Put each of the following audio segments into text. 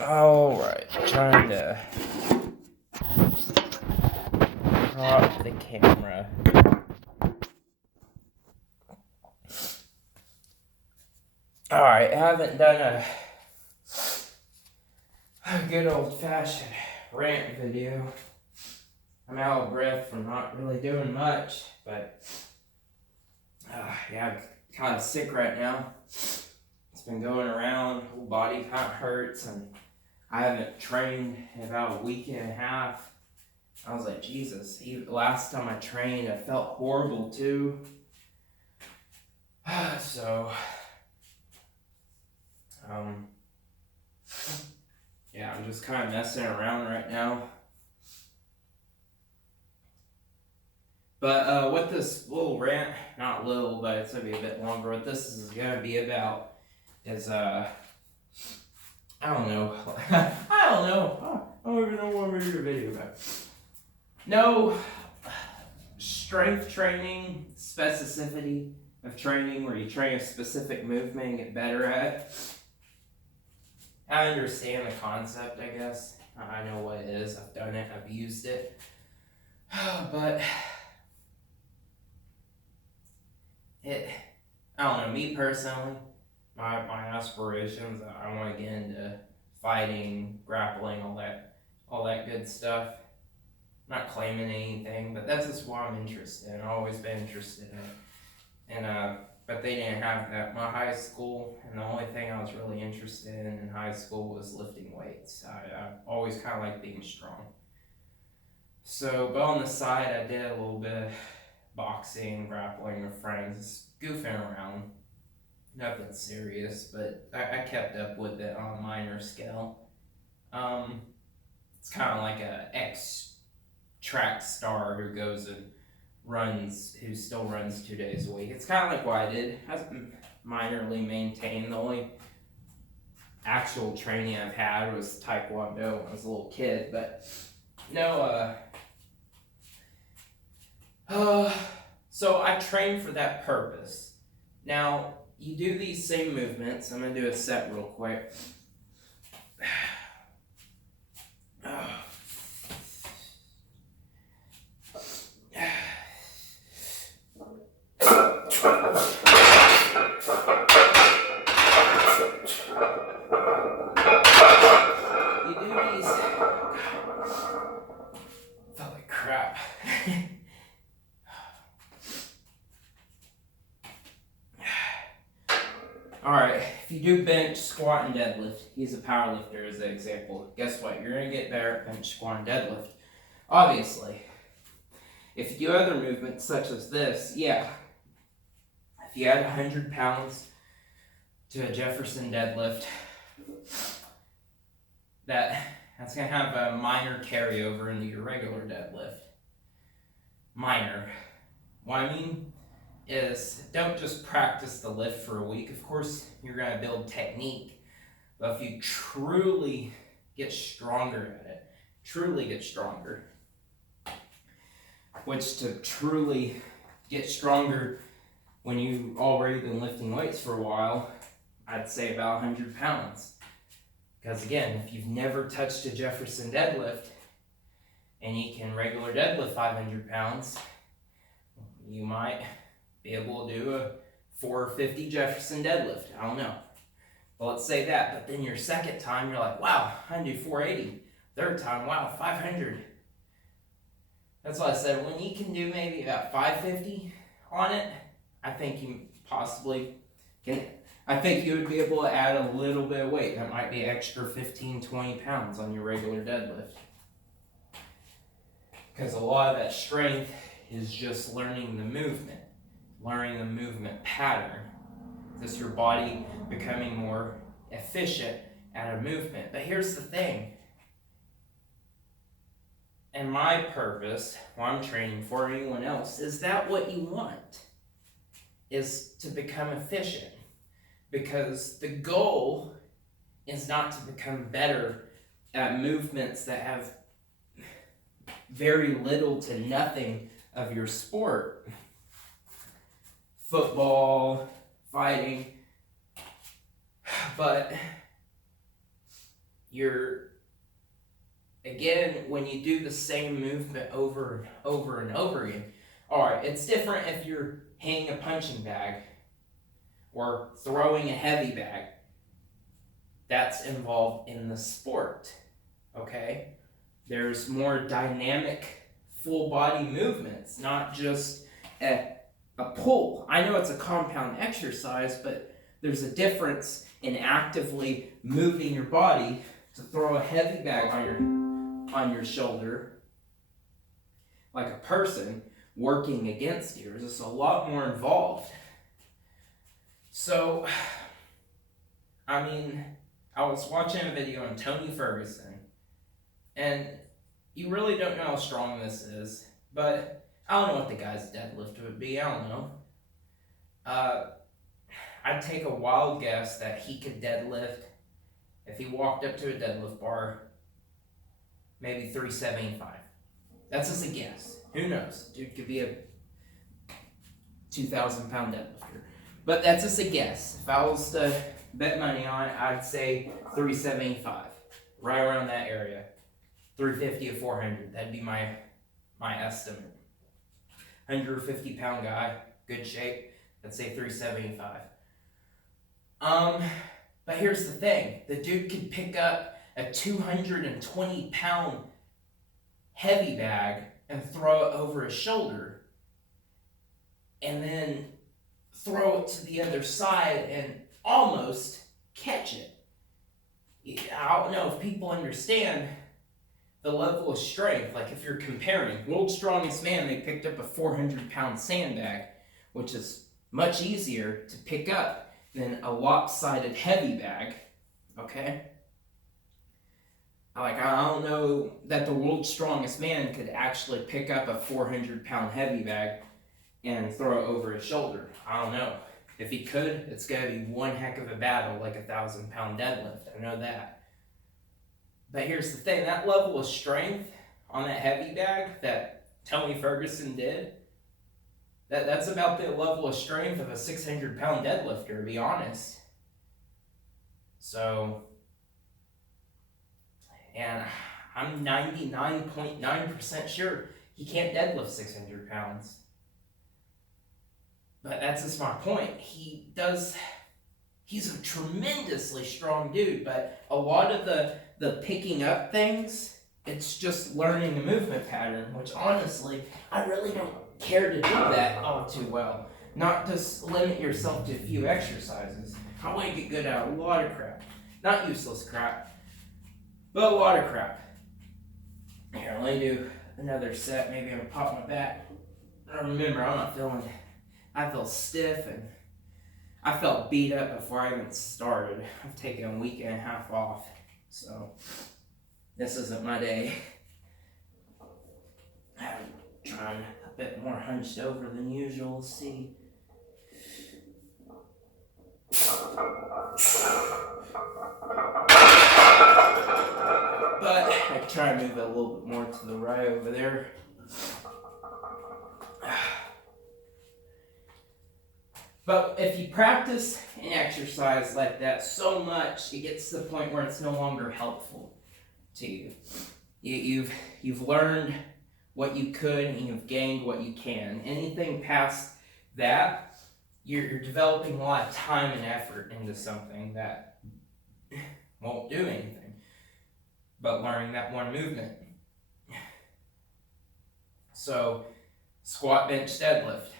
Alright, trying to crop the camera. Alright, I haven't done a good old-fashioned rant video. I'm out of breath from not really doing much, but yeah, I'm kind of sick right now. It's been going around, whole body kind of hurts, and I haven't trained in about a week and a half. I was like, Jesus, last time I trained, I felt horrible too. So, yeah, I'm just kind of messing around right now. But what this little rant, not little, but it's going to be a bit longer, what this is going to be about is, I don't know. I don't even know what I'm making a video about. No strength training, specificity of training where you train a specific movement and get better at it. I understand the concept, I guess. I know what it is. I've done it. I've used it. But I don't know. Me personally, my aspirations, I want to get into fighting, grappling, all that good stuff. I'm not claiming anything, but that's just what I'm interested in. I've always been interested in it. And but they didn't have that. My high school, and the only thing I was really interested in high school was lifting weights. I always kind of liked being strong. So, but on the side, I did a little bit of boxing, grappling with friends, goofing around. Nothing serious, but I kept up with it on a minor scale. It's kind of like a ex-track star who goes and who still runs 2 days a week. It's kind of like what I did. I minorly maintained. The only actual training I've had was Taekwondo when I was a little kid, but no, so I trained for that purpose. Now, you do these same movements. I'm going to do a set real quick. You do these. Felt like crap. Alright, if you do bench, squat, and deadlift, he's a power lifter as an example. Guess what? You're going to get better at bench, squat, and deadlift. Obviously. If you do other movements such as this, yeah. If you add 100 pounds to a Jefferson deadlift, that's going to have a minor carryover into your regular deadlift. Minor. What I mean is, don't just practice the lift for a week. Of course, you're going to build technique. But if you truly get stronger at it, which to truly get stronger when you've already been lifting weights for a while, I'd say about 100 pounds. Because again, if you've never touched a Jefferson deadlift and you can regular deadlift 500 pounds, you might be able to do a 450 Jefferson deadlift. I don't know. Well, let's say that. But then your second time, you're like, wow, I can do 480. Third time, wow, 500. That's why I said when you can do maybe about 550 on it, I think you possibly can. I think you would be able to add a little bit of weight. That might be extra 15, 20 pounds on your regular deadlift. Because a lot of that strength is just learning the movement pattern. Just your body becoming more efficient at a movement. But here's the thing. And my purpose, what I'm training for anyone else, is that what you want? Is to become efficient. Because the goal is not to become better at movements that have very little to nothing of your sport. Football, fighting. But again, when you do the same movement over and over again, all right, it's different if you're hanging a punching bag or throwing a heavy bag. That's involved in the sport, okay? There's more dynamic full body movements, not just a pull. I know it's a compound exercise, but there's a difference in actively moving your body to throw a heavy bag on your shoulder, like a person working against you. There's just a lot more involved. So, I mean, I was watching a video on Tony Ferguson, and you really don't know how strong this is, but I don't know what the guy's deadlift would be. I don't know. I'd take a wild guess that he could deadlift, if he walked up to a deadlift bar, maybe 375. That's just a guess. Who knows? Dude could be a 2,000 pound deadlifter. But that's just a guess. If I was to bet money on it, I'd say 375. Right around that area. 350 to 400. That'd be my estimate. 150 pound guy, good shape. I'd say 375. But here's the thing. The dude could pick up a 220 pound heavy bag and throw it over his shoulder, and then throw it to the other side and almost catch it. I don't know if people understand the level of strength. Like if you're comparing, world's strongest man, they picked up a 400 pound sandbag, which is much easier to pick up than a lopsided heavy bag, okay? Like, I don't know that the world's strongest man could actually pick up a 400 pound heavy bag and throw it over his shoulder. I don't know. If he could, it's going to be one heck of a battle, like a 1,000 pound deadlift. I know that. But here's the thing, that level of strength on that heavy bag that Tony Ferguson did, that's about the level of strength of a 600 pound deadlifter, to be honest. So, and I'm 99.9% sure he can't deadlift 600 pounds. But that's just my point. He's a tremendously strong dude, but a lot of the picking up things, it's just learning the movement pattern, which honestly, I really don't care to do that all too well. Not just limit yourself to a few exercises. I want to get good at a lot of crap. Not useless crap, but a lot of crap. Here, let me do another set. Maybe I'm going to pop my back. Remember, I feel stiff and I felt beat up before I even started. I've taken a week and a half off, so this isn't my day. I'm trying a bit more hunched over than usual. Let's see. But I try to move it a little bit more to the right over there. But if you practice an exercise like that so much, it gets to the point where it's no longer helpful to you. You've learned what you could and you've gained what you can. Anything past that, you're developing a lot of time and effort into something that won't do anything but learning that one movement. So, squat, bench, deadlift.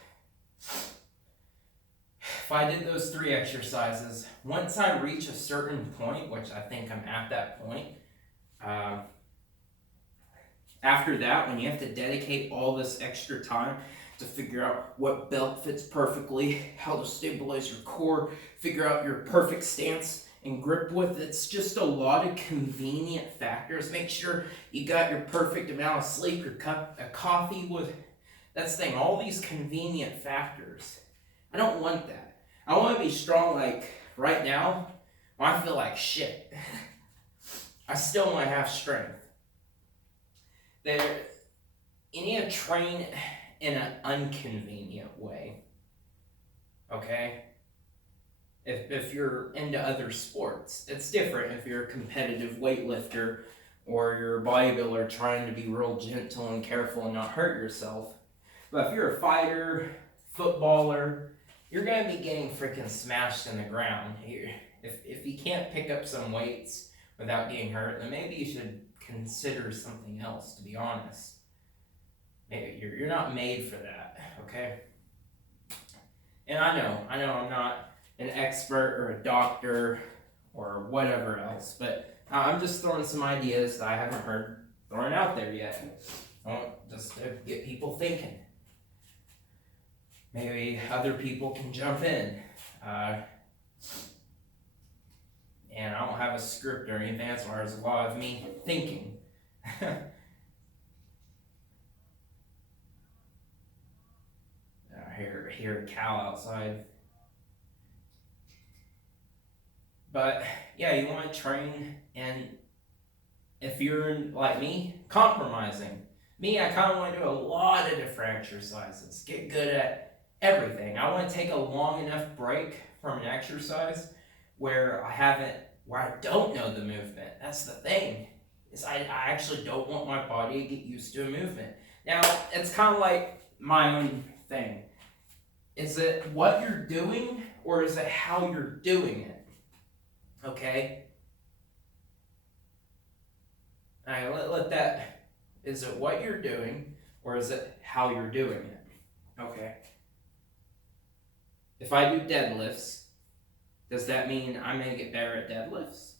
If I did those 3 exercises, once I reach a certain point, which I think I'm at that point, after that, when you have to dedicate all this extra time to figure out what belt fits perfectly, how to stabilize your core, figure out your perfect stance and grip width, it's just a lot of convenient factors. Make sure you got your perfect amount of sleep, your cup of coffee with, that's the thing, all these convenient factors. I don't want that. I want to be strong like right now when I feel like shit. I still want to have strength. You need to train in an inconvenient way. Okay? If you're into other sports, it's different if you're a competitive weightlifter or you're a bodybuilder trying to be real gentle and careful and not hurt yourself. But if you're a fighter, footballer, you're going to be getting freaking smashed in the ground. If you can't pick up some weights without getting hurt, then maybe you should consider something else, to be honest. Maybe you're not made for that, okay? And I know I'm not an expert or a doctor or whatever else, but I'm just throwing some ideas that I haven't heard thrown out there yet. Just to get people thinking. Maybe other people can jump in. And I don't have a script or anything, as far as a lot of me thinking. I hear a cow outside. But yeah, you want to train, and if you're like me, compromising. Me, I kind of want to do a lot of different exercises, get good at everything. I want to take a long enough break from an exercise where I don't know the movement. That's the thing, is I actually don't want my body to get used to a movement. Now, it's kind of like my own thing. Is it what you're doing, or is it how you're doing it? Okay? Alright, let that, is it what you're doing, or is it how you're doing it? Okay. If I do deadlifts, does that mean I'm going to get better at deadlifts?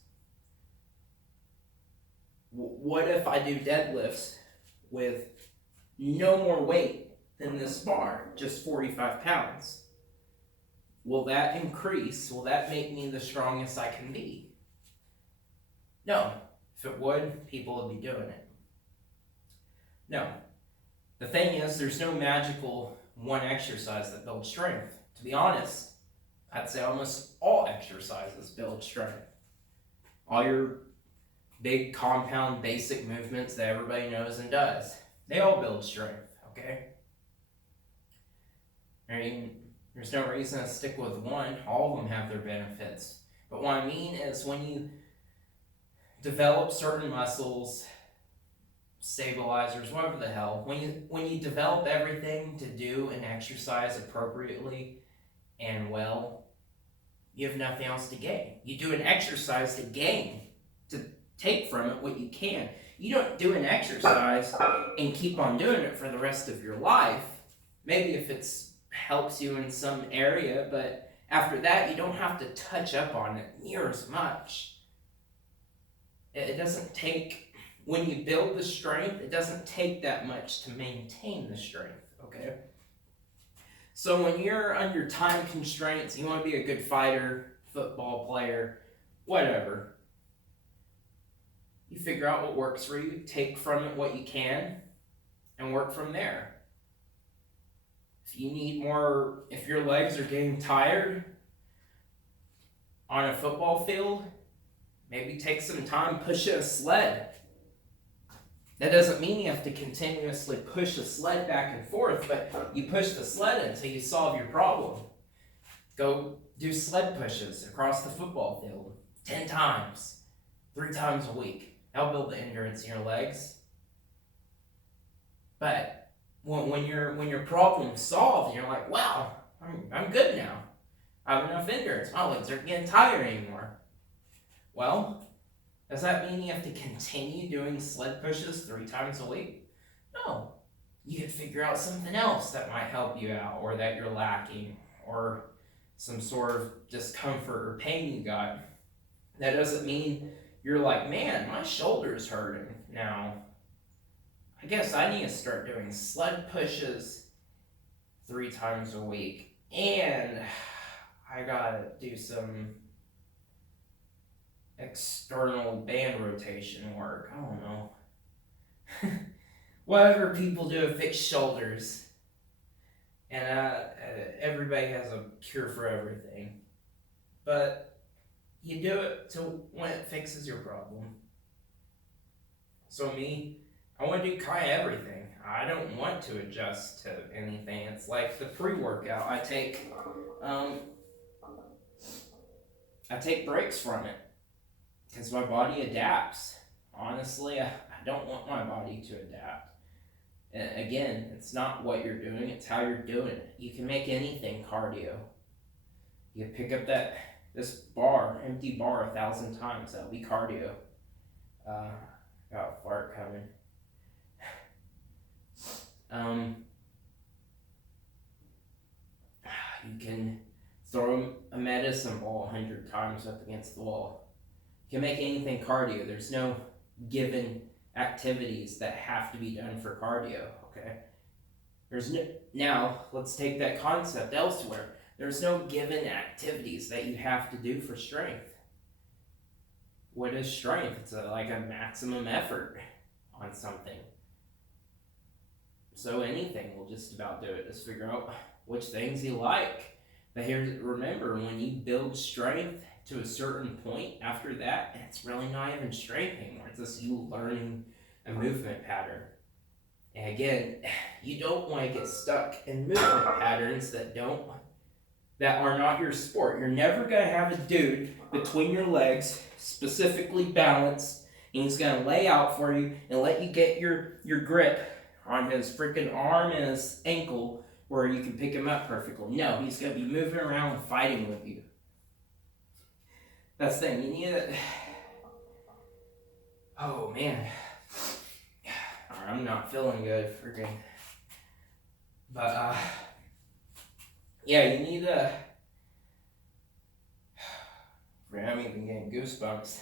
What if I do deadlifts with no more weight than this bar, just 45 pounds? Will that increase? Will that make me the strongest I can be? No. If it would, people would be doing it. No. The thing is, there's no magical one exercise that builds strength. To be honest, I'd say almost all exercises build strength. All your big compound basic movements that everybody knows and does, they all build strength, okay? I mean, there's no reason to stick with one. All of them have their benefits. But what I mean is, when you develop certain muscles, stabilizers, whatever the hell, when you develop everything to do an exercise appropriately and well, you have nothing else to gain. You do an exercise to gain, to take from it what you can. You don't do an exercise and keep on doing it for the rest of your life. Maybe if it helps you in some area, but after that, you don't have to touch up on it near as much. It doesn't take, when you build the strength, it doesn't take that much to maintain the strength, okay? So when you're under time constraints, you want to be a good fighter, football player, whatever, you figure out what works for you, take from it what you can, and work from there. If you need more, if your legs are getting tired on a football field, maybe take some time pushing a sled. That doesn't mean you have to continuously push a sled back and forth, but you push the sled until you solve your problem. Go do sled pushes across the football field 10 times, 3 times a week. That'll build the endurance in your legs. But when your problem's solved, you're like, wow, I'm good now. I have enough endurance. My legs aren't getting tired anymore. Well, does that mean you have to continue doing sled pushes 3 times a week? No. You can figure out something else that might help you out, or that you're lacking, or some sort of discomfort or pain you got. That doesn't mean you're like, man, my shoulder's hurting now. I guess I need to start doing sled pushes 3 times a week. And I gotta do some external band rotation work. I don't know. Whatever people do to fix shoulders. And everybody has a cure for everything. But you do it till when it fixes your problem. So me, I want to do kind of everything. I don't want to adjust to anything. It's like the pre-workout. I take I take breaks from it because my body adapts. Honestly, I don't want my body to adapt. And again, it's not what you're doing, it's how you're doing it. You can make anything cardio. You can pick up this empty bar 1,000 times. That'll be cardio. Got a fart coming. You can throw a medicine ball 100 times up against the wall. You can make anything cardio. There's no given activities that have to be done for cardio, okay? Now, let's take that concept elsewhere. There's no given activities that you have to do for strength. What is strength? It's like a maximum effort on something. So anything will just about do it. Just figure out which things you like. But remember, when you build strength to a certain point, after that, it's really not even strength anymore. It's just you learning a movement pattern. And again, you don't want to get stuck in movement patterns that are not your sport. You're never going to have a dude between your legs, specifically balanced, and he's going to lay out for you and let you get your grip on his freaking arm and his ankle where you can pick him up perfectly. No, he's going to be moving around and fighting with you. That's the thing. You need it. Oh, man. I'm not feeling good, freaking. But, yeah, you need I'm even getting goosebumps.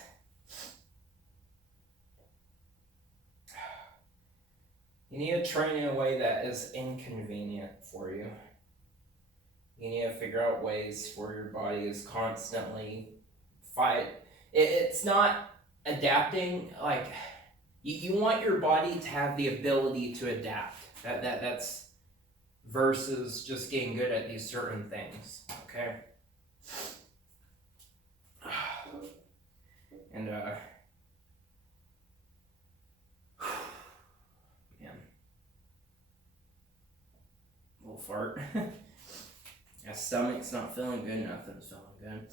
You need to train in a way that is inconvenient for you. You need to figure out ways where your body is constantly it's not adapting. Like, you want your body to have the ability to adapt. That's versus just getting good at these certain things. Okay. And man, little fart. My stomach's not feeling good. Nothing's feeling good.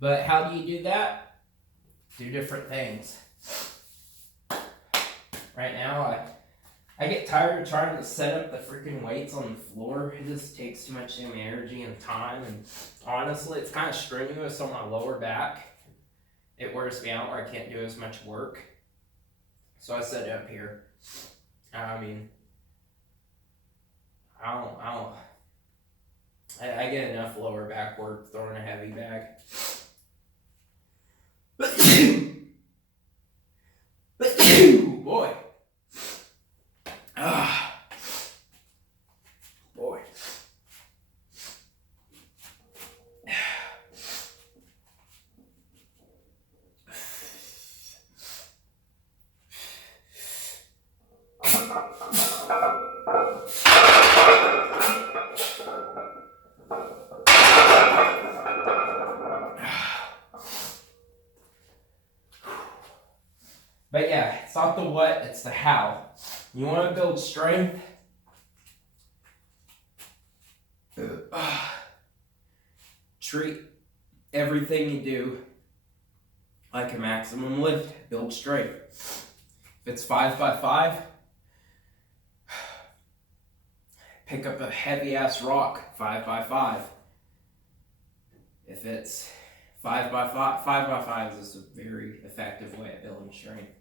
But how do you do that? Do different things. Right now, I get tired of trying to set up the freaking weights on the floor. It just takes too much energy and time. And honestly, it's kind of strenuous on my lower back. It wears me out where I can't do as much work. So I set it up here. I mean, I get enough lower back work throwing a heavy bag. Boy. Boy. But yeah, it's not the what, it's the how. You want to build strength? Treat everything you do like a maximum lift. Build strength. If it's 5x5, pick up a heavy ass rock, 5x5. If it's 5x5, 5x5 is a very effective way of building strength.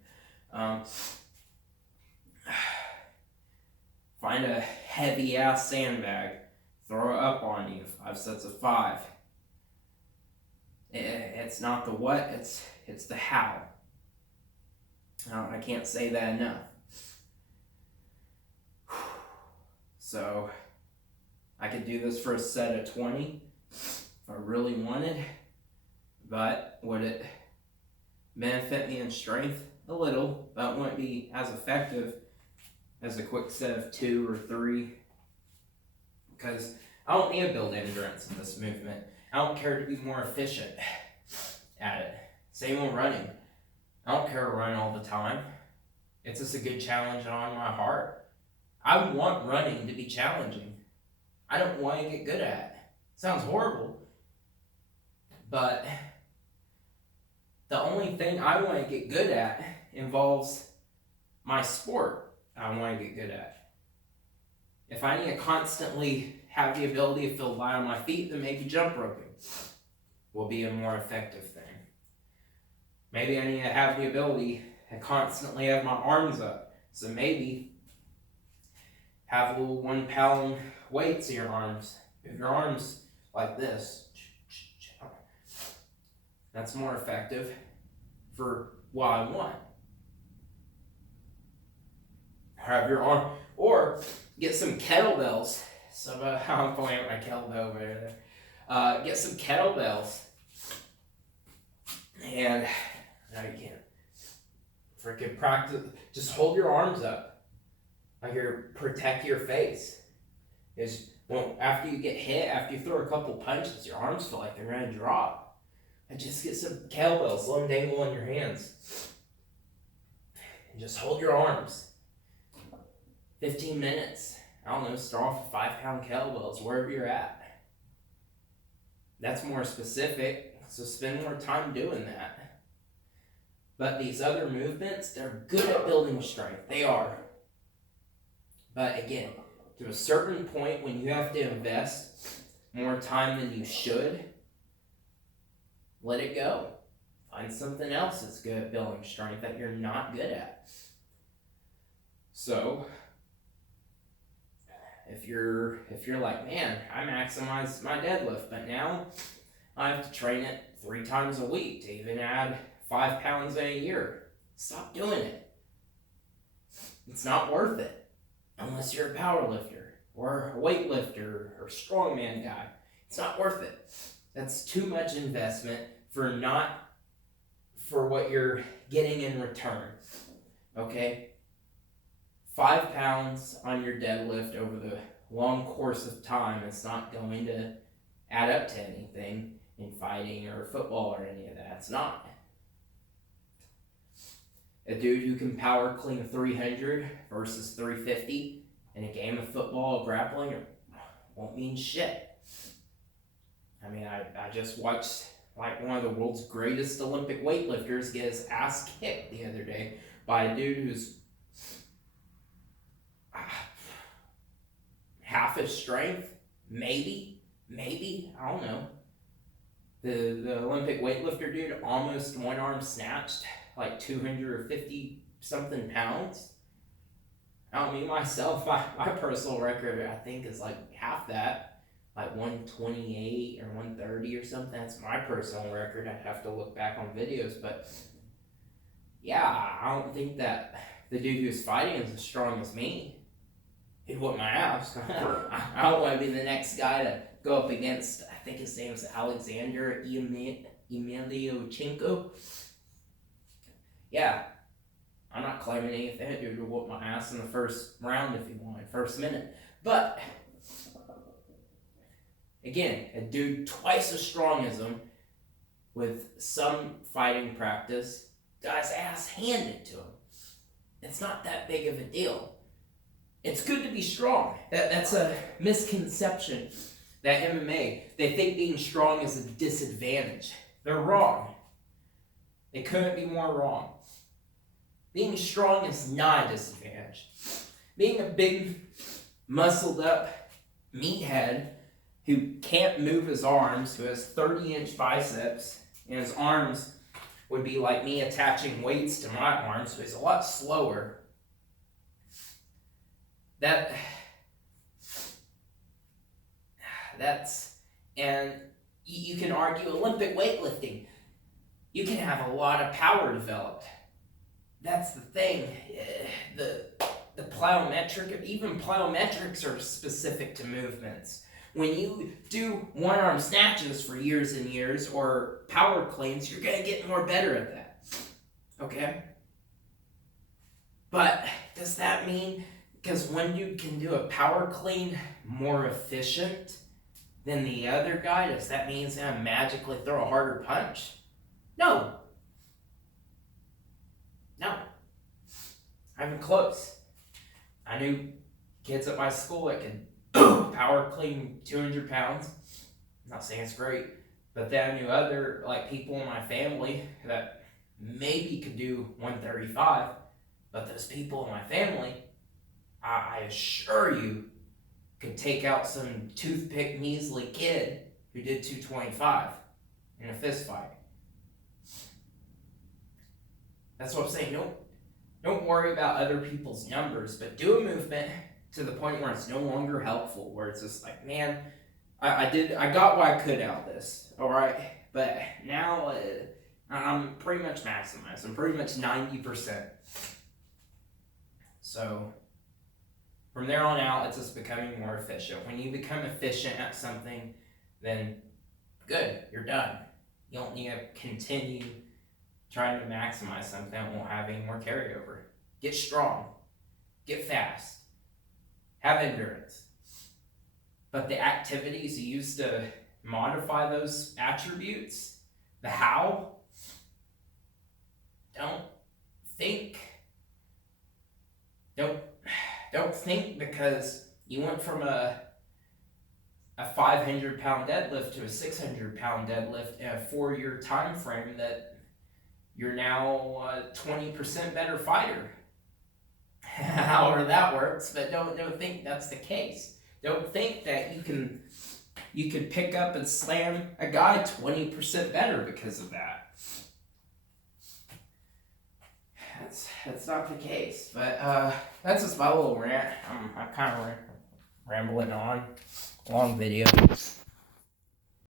Find a heavy ass sandbag, throw it up on you, 5 sets of 5. It's not the what, it's the how. I can't say that enough. So I could do this for a set of 20 if I really wanted, but would it benefit me in strength? A little, but it wouldn't be as effective as a quick set of 2 or 3, because I don't need to build endurance in this movement. I don't care to be more efficient at it. Same with running. I don't care to run all the time. It's just a good challenge on my heart. I want running to be challenging. I don't want to get good at it. Sounds horrible. But the only thing I want to get good at involves my sport I want to get good at. If I need to constantly have the ability to feel light on my feet, then maybe jump roping will be a more effective thing. Maybe I need to have the ability to constantly have my arms up. So maybe have little 1 pound weights in your arms. Move your arms like this. That's more effective for what I want. Have your arm, or get some kettlebells. So I'm playing with my kettlebell over there. Get some kettlebells, and now you can't. Freaking practice. Just hold your arms up, like you're protect your face. Is after you get hit, after you throw a couple punches, your arms feel like they're gonna drop. And just get some kettlebells, let them dangle in your hands, and just hold your arms. 15 minutes. I don't know, start off with 5 pound kettlebells, wherever you're at. That's more specific, so spend more time doing that. But these other movements, they're good at building strength. They are. But again, to a certain point when you have to invest more time than you should, let it go. Find something else that's good at building strength that you're not good at. So, if you're like, man, I maximized my deadlift, but now I have to train it 3 times a week to even add 5 pounds in a year. Stop doing it. It's not worth it unless you're a power lifter or a weightlifter or strongman guy. It's not worth it. That's too much investment for what you're getting in return. Okay? 5 pounds on your deadlift over the long course of time, it's not going to add up to anything in fighting or football or any of that. It's not. A dude who can power clean 300 versus 350 in a game of football or grappling won't mean shit. I mean, I just watched like one of the world's greatest Olympic weightlifters get his ass kicked the other day by a dude who's half his strength, maybe, I don't know. The Olympic weightlifter dude almost one arm snatched like 250 something pounds. I don't mean myself, my personal record I think is like half that, like 128 or 130 or something. That's my personal record. I'd have to look back on videos, but yeah, I don't think that the dude who's fighting is as strong as me. He'd whoop my ass. I don't want to be the next guy to go up against, I think his name's Alexander Emeliochenko. Yeah, I'm not claiming anything. That dude would whoop my ass in the first round if he wanted, first minute. But, again, a dude twice as strong as him with some fighting practice got his ass handed to him. It's not that big of a deal. It's good to be strong. That's a misconception that MMA, they think being strong is a disadvantage. They're wrong. They couldn't be more wrong. Being strong is not a disadvantage. Being a big, muscled up meathead who can't move his arms, who has 30-inch biceps, and his arms would be like me attaching weights to my arms, so he's a lot slower. And you can argue Olympic weightlifting. You can have a lot of power developed. That's the thing. The plyometric, even plyometrics are specific to movements. When you do one-arm snatches for years and years, or power cleans, you're going to get more better at that. Okay? But does that mean because one dude can do a power clean more efficient than the other guy, does that mean he's going to magically throw a harder punch? No. Not even close. I knew kids at my school that could power clean 200 pounds. I'm not saying it's great, but then I knew other like people in my family that maybe could do 135. But those people in my family, I assure you, could take out some toothpick measly kid who did 225 in a fist fight. That's what I'm saying. Don't worry about other people's numbers, but do a movement to the point where it's no longer helpful, where it's just like, man, I got what I could out of this, all right? But now I'm pretty much maximized. I'm pretty much 90%. So from there on out, it's just becoming more efficient. When you become efficient at something, then good, you're done. You don't need to continue trying to maximize something that won't have any more carryover. Get strong. Get fast. Have endurance. But the activities you use to modify those attributes, the how, don't think because you went from a 500-pound deadlift to a 600-pound deadlift in a 4-year time frame that you're now a 20% better fighter. However that works, but don't think that's the case. Don't think that you can pick up and slam a guy 20% better because of that. That's not the case. But that's just my little rant. I'm kind of rambling on. Long video.